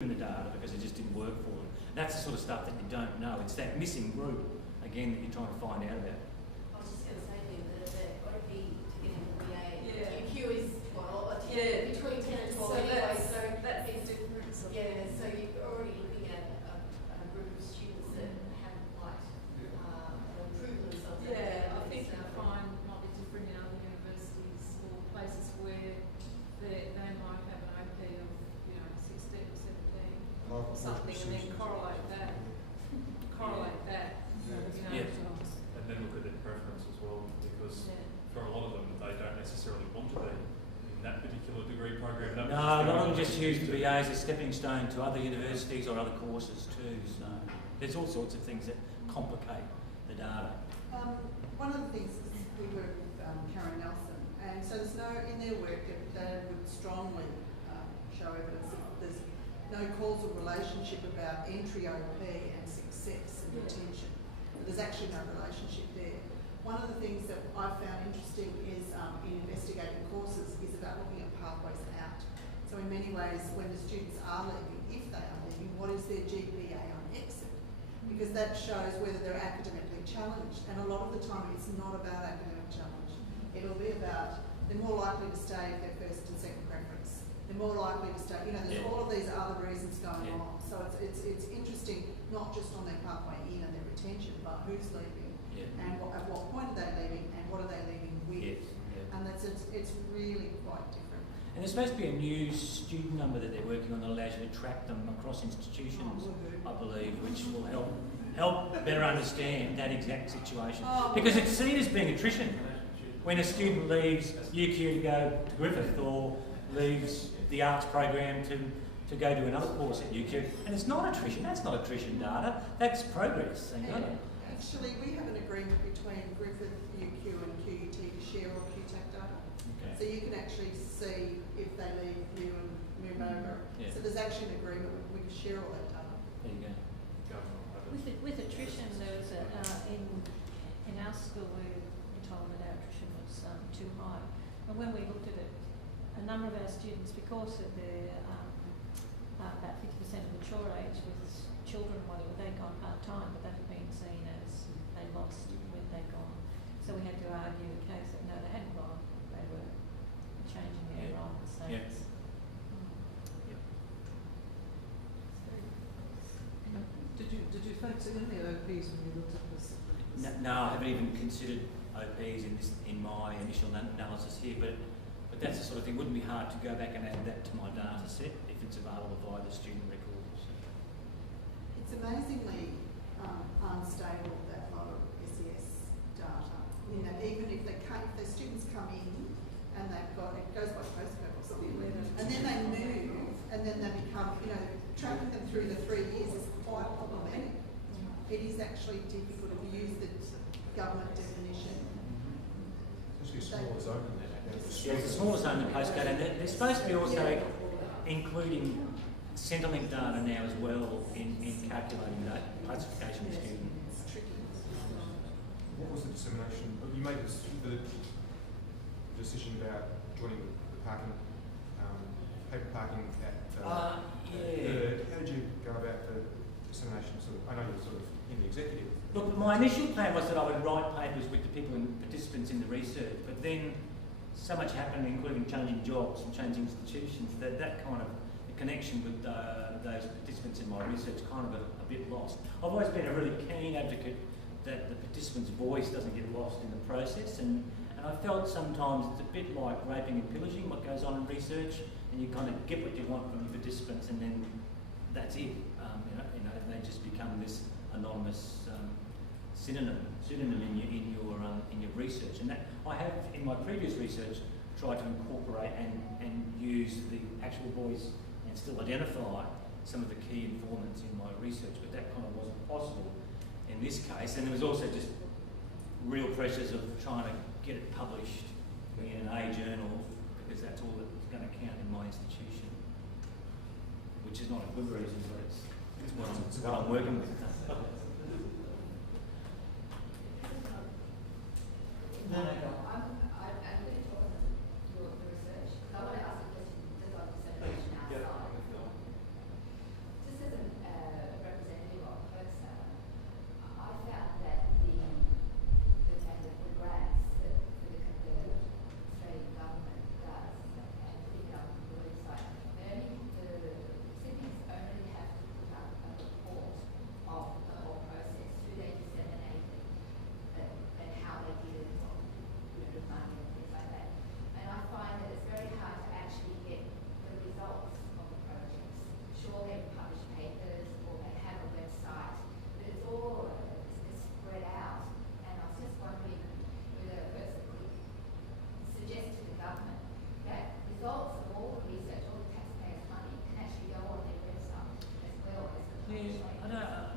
in the data because it just didn't work for them. That's the sort of stuff that you don't know. It's that missing group, again, that you're trying to find out about. I was just going to say to you that the OP to get into the BA, QQ is between 10 and 12 anyway, so that's different. Yeah, so you're already looking at a group of students that haven't quite improved themselves. Yeah, I think you'll find might be different in other universities or places where they might have an OP of 16 or 17 or something, and then correlate that. And then look at their preference as well, because for a lot of them, they don't necessarily want to be in that particular degree program. No, a lot of them just use the BA as a stepping stone to other universities or other courses too. So there's all sorts of things that complicate the data. One of the things is we work with Karen Nelson, and so there's no, in their work, they would strongly show evidence that there's no causal relationship about entry OP and success and retention. There's actually no relationship there. One of the things that I found interesting is in investigating courses is about looking at pathways out. So in many ways, when the students are leaving, if they are leaving, what is their GPA on exit? Because that shows whether they're academically challenged. And a lot of the time, it's not about academic challenge. It'll be about they're more likely to stay if they're first and second preference. They're more likely to stay. There's all of these other reasons going on. So it's interesting, not just on their pathway in and their retention, but who's leaving, and at what point are they leaving, and what are they leaving with. And it's really quite different. And there's supposed to be a new student number that they're working on that allows you to track them across institutions, I believe, which will help better understand that exact situation. Because it's seen as being attrition. When a student leaves UQ to go to Griffith or leaves the arts program to go to another course at UQ, and it's not attrition. That's not attrition data. That's progress. Actually, we have an agreement between Griffith, UQ and QUT to share all QTAC data. Okay. So you can actually see if they leave you and move over. Yeah. So there's actually an agreement we can share all that data. There you go. With attrition, there was in our school we were told that our attrition was too high. And when we looked at it, a number of our students, because of their about 50% of mature age with children, whatever, they'd gone part-time, but that had been seen as they lost when they'd gone. So we had to argue the case that no, they hadn't gone, they were changing their enrollment status. Did you factor in the OPs when you looked at this? No, I haven't even considered OPs in my initial analysis here, but that's the sort of thing. Wouldn't be hard to go back and add that to my data set if it's available via the student records. It's amazingly unstable, that lot of SES data. Even if the students come in and they've got, it goes by postcode or something, and then they move and then they become, tracking them through the 3 years is quite problematic. It is actually difficult if you use the government definition. It's small zone in there. Yeah, it's the smallest zone in the postcode, and they're supposed to be also including Centrelink data now as well in calculating that classification of students. What was the dissemination? You made the decision about joining the parking, paper parking at. How did you go about the dissemination? I know you're sort of in the executive. Look, my initial plan was that I would write papers with the people and participants in the research, but then so much happened, including changing jobs and changing institutions, that kind of the connection with those participants in my research kind of got a bit lost. I've always been a really keen advocate that the participant's voice doesn't get lost in the process, and I felt sometimes it's a bit like raping and pillaging what goes on in research, and you kind of get what you want from your participants, and then that's it. They just become this anonymous synonym in your research, and that I have in my previous research tried to incorporate and use the actual voice and still identify some of the key informants in my research, but that kind of wasn't possible in this case, and there was also just real pressures of trying to get it published in an A journal, because that's all that's going to count in my institution, which is not a good reason, but it's what I'm working with. I'm going to talk on your research. I want to ask a question just on dissemination outside.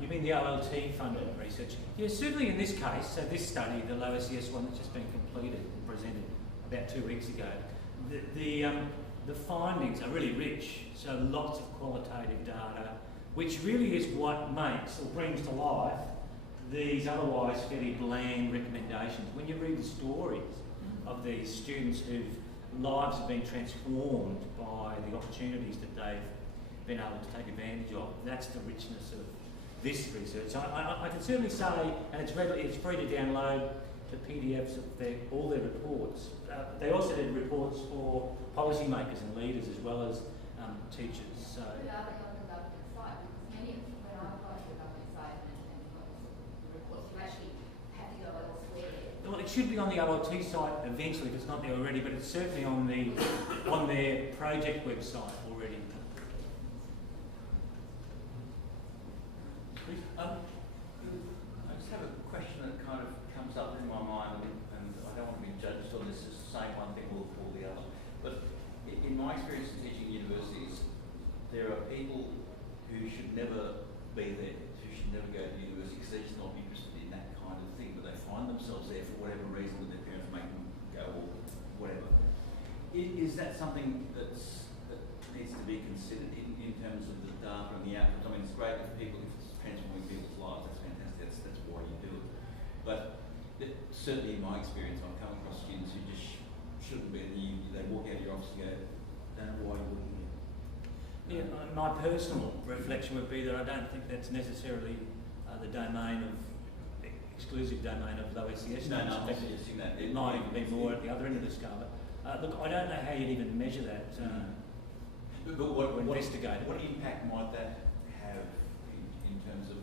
You mean the OLT funded research? Yeah, certainly in this case, so this study, the low SES one that's just been completed and presented about 2 weeks ago, the findings are really rich, so lots of qualitative data, which really is what makes or brings to life these otherwise fairly bland recommendations. When you read the stories of these students whose lives have been transformed by the opportunities that they've been able to take advantage of, that's the richness of this research. So I can certainly say, and it's free to download the PDFs of all their reports. They also did reports for policymakers and leaders as well as teachers. So. But are they on the government side? Because many of when I've gone to the government side and got the reports, you actually have to go elsewhere. Well, it should be on the OLT site eventually if it's not there already, but it's certainly on their project website already. I just have a question that kind of comes up in my mind, and I don't want to be judged on this as saying one thing or the other, but in my experience in teaching universities, there are people who should never be there, who should never go to university because they're just not interested in that kind of thing, but they find themselves there for whatever reason that their parents make them go or whatever. Is that something that needs to be considered in terms of the data and the outcomes? I mean, it's great if it's transforming people's lives, that's fantastic, that's why you do it. But certainly in my experience, I've come across students who just shouldn't be in the uni. They walk out of your office and go, don't know why you're working here. Yeah, my personal reflection would be that I don't think that's necessarily the domain of, exclusive domain of low SES. No, I'm not suggesting that. It might even be more at the other end of the scale. Look, I don't know how you'd even measure that. But what investigate. What impact might that have in terms of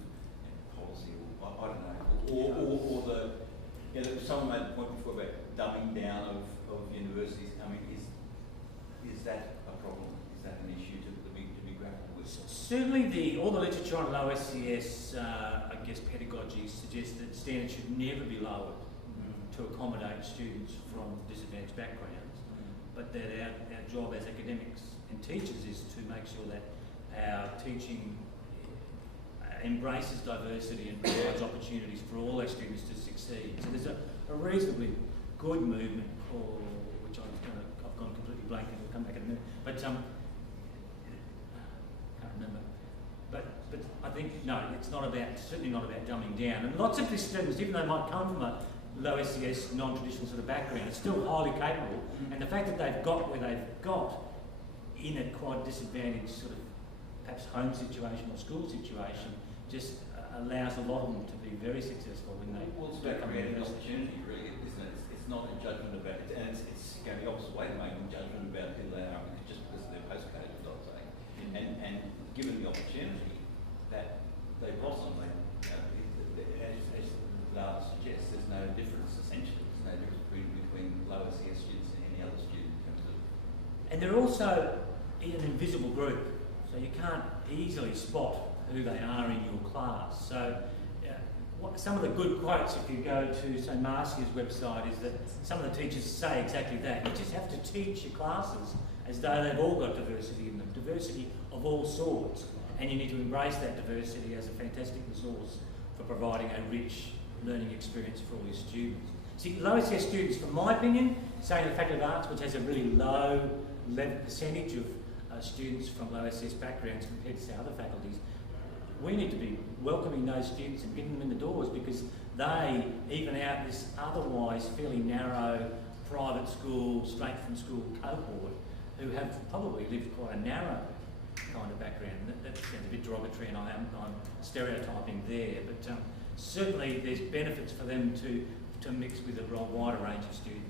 policy, or I don't know, or the, you know, someone made the point before about dumbing down of universities. I mean, is that a problem? Is that an issue to be grappled with? Certainly, all the literature on low SES, I guess, pedagogy suggests that standards should never be lowered to accommodate students from disadvantaged backgrounds. But that our job as academics and teachers is to make sure that our teaching embraces diversity and provides opportunities for all our students to succeed. So there's a reasonably good movement called, which I've gone completely blank and we'll come back in a minute, but can't remember. But I think, no, it's not about, certainly not about dumbing down. And lots of these students, even though they might come from a low SES, non-traditional sort of background, are still highly capable. And the fact that they've got where they've got in a quite disadvantaged sort of perhaps home situation or school situation just allows a lot of them to be very successful when they it's about creating an opportunity, really, isn't it? It's not a judgment about it, and it's going the opposite way to make a judgment about who they are just because of their postcode, as I was saying. And given the opportunity that they blossom, as the data suggests, there's no difference essentially. There's no difference between low SES students and any other student in terms of. And they're also in an invisible group, so you can't easily spot who they are in your class. So some of the good quotes, if you go to, say, Marcia's website, is that some of the teachers say exactly that. You just have to teach your classes as though they've all got diversity in them, diversity of all sorts, and you need to embrace that diversity as a fantastic resource for providing a rich learning experience for all your students. See, low SES students, from my opinion, say in the Faculty of Arts, which has a really low percentage of students from low SES backgrounds compared to, say, other faculties, we need to be welcoming those students and getting them in the doors because they even out this otherwise fairly narrow private school, straight from school cohort who have probably lived quite a narrow kind of background. That sounds a bit derogatory and I'm stereotyping there, but certainly there's benefits for them to mix with a wider range of students.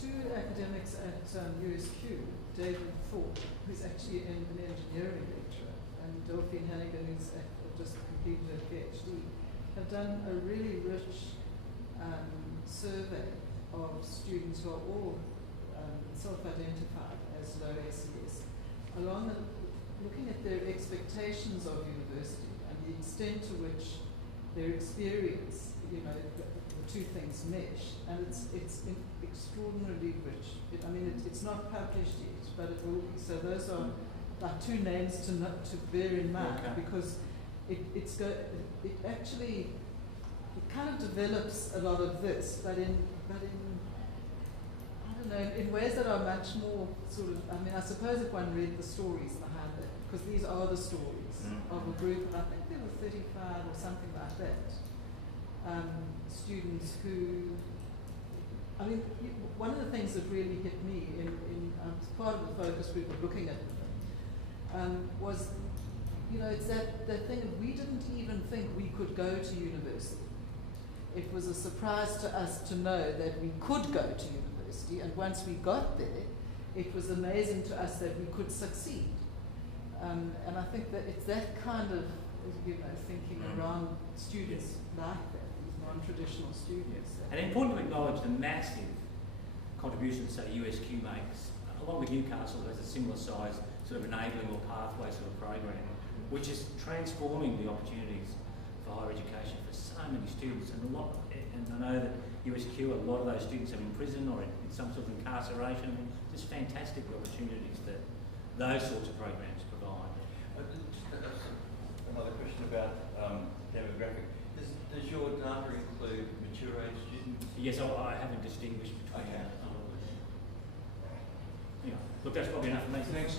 Two academics at USQ, DevDay4d, who's actually an engineering lecturer, and Delphine Hannigan, who's just completed her PhD, have done a really rich survey of students who are all self-identified as low SES, looking at their expectations of university and the extent to which their experience, the two things mesh, and it's extraordinarily rich. It's not published yet, but it will be. So those are like two names to bear in mind, because it actually, it kind of develops a lot of this, but in I don't know, in ways that are much more sort of, I mean, I suppose if one read the stories behind it, because these are the stories of a group, and I think there were 35 or something like that, students who, I mean, one of the things that really hit me in part of the focus group of looking at them was, you know, it's that thing of we didn't even think we could go to university. It was a surprise to us to know that we could go to university, and once we got there, it was amazing to us that we could succeed. And I think that it's that kind of, you know, thinking around students like that, these non-traditional students. And important to acknowledge the massive contributions that USQ makes, along with Newcastle has a similar size sort of enabling or pathway sort of program, which is transforming the opportunities for higher education for so many students. And I know that USQ, a lot of those students are in prison or in some sort of incarceration. Just fantastic opportunities that those sorts of programs provide. Just another question about demographic. Does your data include mature age students? Yes, I haven't distinguished between. Okay. Look, that's probably enough for me. Thanks.